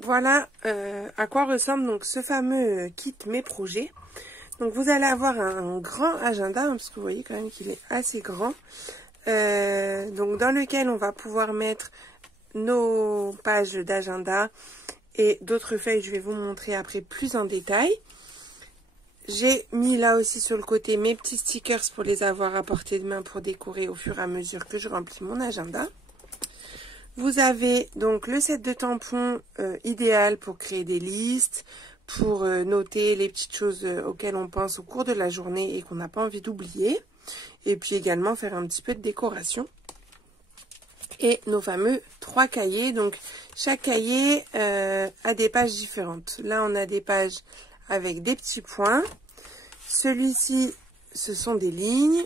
Voilà à quoi ressemble donc ce fameux kit Mes projets. Donc vous allez avoir un grand agenda, parce que vous voyez quand même qu'il est assez grand. Donc dans lequel on va pouvoir mettre nos pages d'agenda et d'autres feuilles, je vais vous montrer après plus en détail. J'ai mis là aussi sur le côté mes petits stickers pour les avoir à portée de main pour décorer au fur et à mesure que je remplis mon agenda. Vous avez donc le set de tampons idéal pour créer des listes, pour noter les petites choses auxquelles on pense au cours de la journée et qu'on n'a pas envie d'oublier. Et puis également faire un petit peu de décoration. Et nos fameux 3 cahiers. Donc chaque cahier a des pages différentes. Là on a des pages avec des petits points. Celui-ci, ce sont des lignes.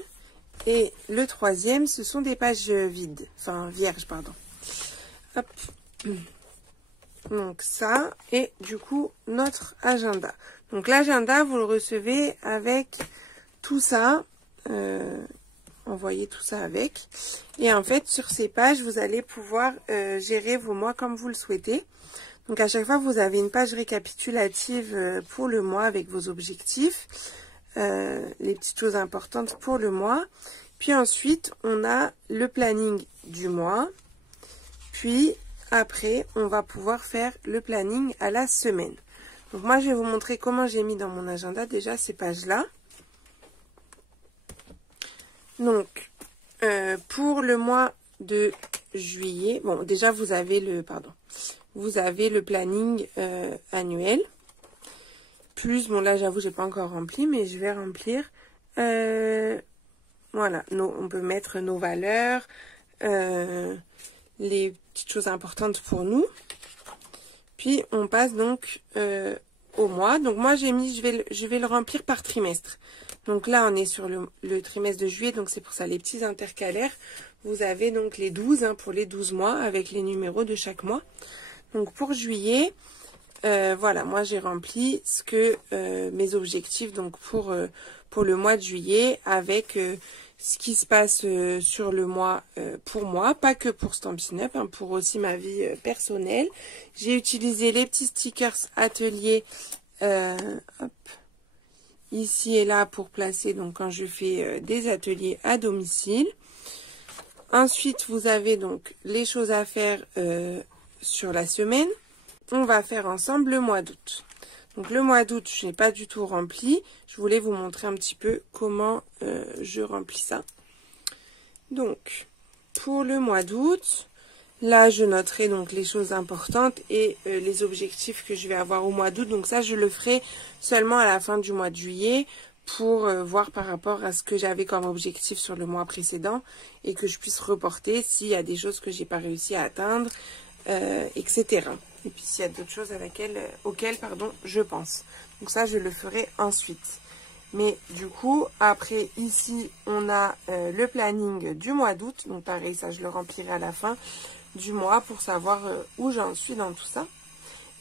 Et le troisième, ce sont des pages vides. Enfin, vierges, pardon. Hop. Donc ça, et du coup, notre agenda. Donc l'agenda, vous le recevez avec tout ça. Envoyez tout ça avec. Et en fait, sur ces pages, vous allez pouvoir gérer vos mois comme vous le souhaitez. Donc à chaque fois, vous avez une page récapitulative pour le mois avec vos objectifs, les petites choses importantes pour le mois. Puis ensuite, on a le planning du mois. Puis après, on va pouvoir faire le planning à la semaine. Donc moi, je vais vous montrer comment j'ai mis dans mon agenda déjà ces pages-là. Donc, pour le mois de juillet, bon, déjà vous avez le planning annuel. Plus, bon là j'avoue j'ai pas encore rempli, mais je vais remplir. Voilà, on peut mettre nos valeurs, les petites choses importantes pour nous. Puis on passe donc au mois. Donc moi j'ai mis, je vais le remplir par trimestre. Donc là on est sur le trimestre de juillet, donc c'est pour ça les petits intercalaires. Vous avez donc les 12 pour les 12 mois avec les numéros de chaque mois. Donc pour juillet, voilà, moi j'ai rempli mes objectifs donc pour le mois de juillet avec ce qui se passe sur le mois pour moi, pas que pour Stampin' Up, pour aussi ma vie personnelle. J'ai utilisé les petits stickers atelier hop, ici et là pour placer donc quand je fais des ateliers à domicile. Ensuite, vous avez donc les choses à faire sur la semaine. On va faire ensemble le mois d'août. Donc le mois d'août, je n'ai pas du tout rempli. Je voulais vous montrer un petit peu comment je remplis ça. Donc, pour le mois d'août, là je noterai donc les choses importantes et les objectifs que je vais avoir au mois d'août. Donc ça, je le ferai seulement à la fin du mois de juillet pour voir par rapport à ce que j'avais comme objectif sur le mois précédent et que je puisse reporter s'il y a des choses que j'ai pas réussi à atteindre, etc. Et puis s'il y a d'autres choses auxquelles je pense. Donc ça, je le ferai ensuite. Mais du coup, après, ici, on a le planning du mois d'août. Donc pareil, ça, je le remplirai à la fin du mois pour savoir où j'en suis dans tout ça.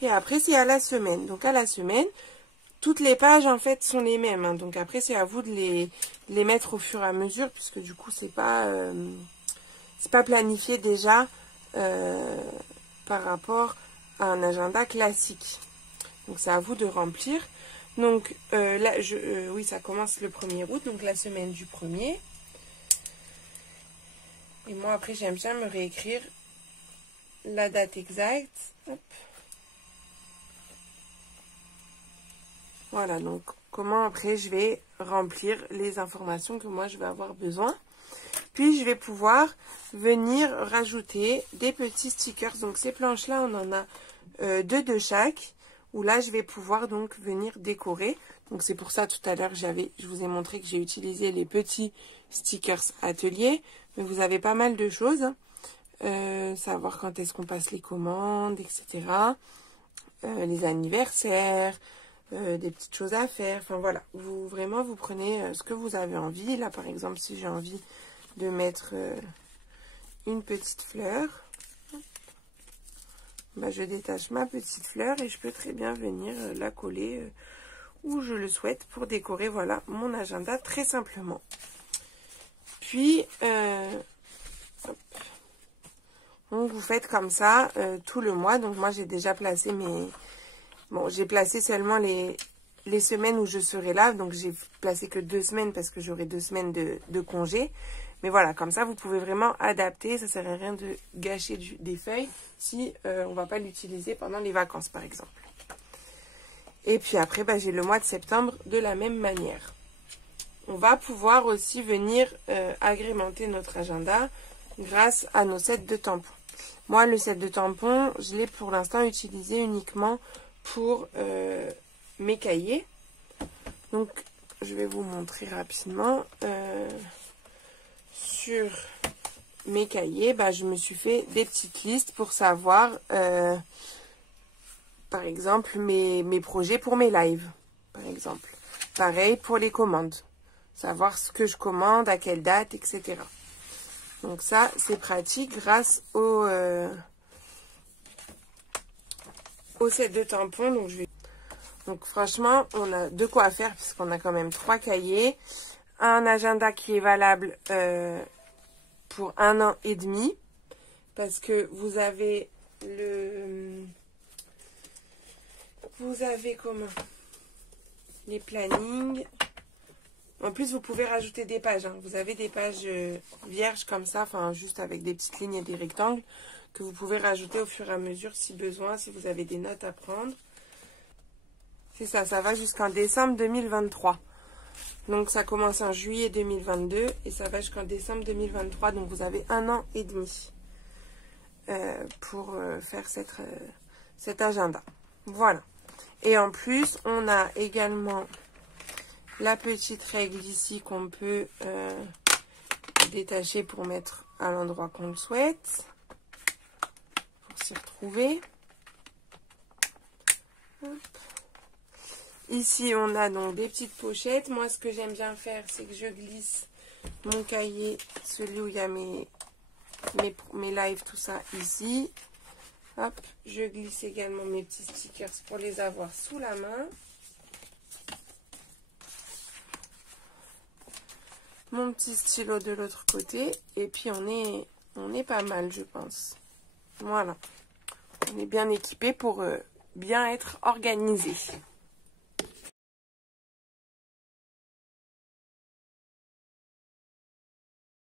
Et après, c'est à la semaine. Donc à la semaine, toutes les pages, en fait, sont les mêmes. Donc après, c'est à vous de les mettre au fur et à mesure, puisque du coup, c'est pas planifié déjà par rapport à un agenda classique. Donc c'est à vous de remplir. Donc là, oui, ça commence le 1er août, donc la semaine du 1er. Et moi après j'aime bien me réécrire la date exacte. Hop. Voilà, donc comment après je vais remplir les informations que moi je vais avoir besoin. Puis je vais pouvoir venir rajouter des petits stickers. Donc ces planches-là, on en a 2 de chaque. Où là, je vais pouvoir donc venir décorer. Donc c'est pour ça tout à l'heure, je vous ai montré que j'ai utilisé les petits stickers atelier. Mais vous avez pas mal de choses. Savoir quand est-ce qu'on passe les commandes, etc. Les anniversaires, des petites choses à faire. Enfin voilà, vous prenez ce que vous avez envie. Là par exemple, si j'ai envie de mettre une petite fleur, je détache ma petite fleur et je peux très bien venir la coller où je le souhaite pour décorer, voilà, mon agenda très simplement. Puis, hop, Donc vous faites comme ça tout le mois. Donc moi j'ai déjà placé mes... Bon, j'ai placé seulement les semaines où je serai là. Donc j'ai placé que 2 semaines parce que j'aurai 2 semaines de congé. Mais voilà, comme ça vous pouvez vraiment adapter. Ça ne sert à rien de gâcher des feuilles si on ne va pas l'utiliser pendant les vacances par exemple. Et puis après, bah, j'ai le mois de septembre de la même manière. On va pouvoir aussi venir agrémenter notre agenda grâce à nos sets de tampons. Moi, le set de tampons, je l'ai pour l'instant utilisé uniquement pour mes cahiers. Donc, je vais vous montrer rapidement. Sur mes cahiers, bah, je me suis fait des petites listes pour savoir... par exemple, mes projets pour mes lives, par exemple. Pareil pour les commandes. Savoir ce que je commande, à quelle date, etc. Donc ça, c'est pratique grâce au set de tampons. Donc franchement, on a de quoi faire puisqu'on a quand même 3 cahiers. Un agenda qui est valable pour 1 an et demi. Parce que vous avez comment les plannings. En plus, vous pouvez rajouter des pages. Hein. Vous avez des pages vierges comme ça, enfin juste avec des petites lignes et des rectangles que vous pouvez rajouter au fur et à mesure si besoin, si vous avez des notes à prendre. C'est ça, ça va jusqu'en décembre 2023. Donc ça commence en juillet 2022 et ça va jusqu'en décembre 2023. Donc vous avez 1 an et demi pour faire cet agenda. Voilà. Et en plus, on a également la petite règle ici qu'on peut détacher pour mettre à l'endroit qu'on le souhaite. Pour s'y retrouver. Hop. Ici, on a donc des petites pochettes. Moi, ce que j'aime bien faire, c'est que je glisse mon cahier, celui où il y a mes lives, tout ça, ici. Hop, je glisse également mes petits stickers pour les avoir sous la main. Mon petit stylo de l'autre côté. Et puis, on est pas mal, je pense. Voilà. On est bien équipé pour bien être organisé.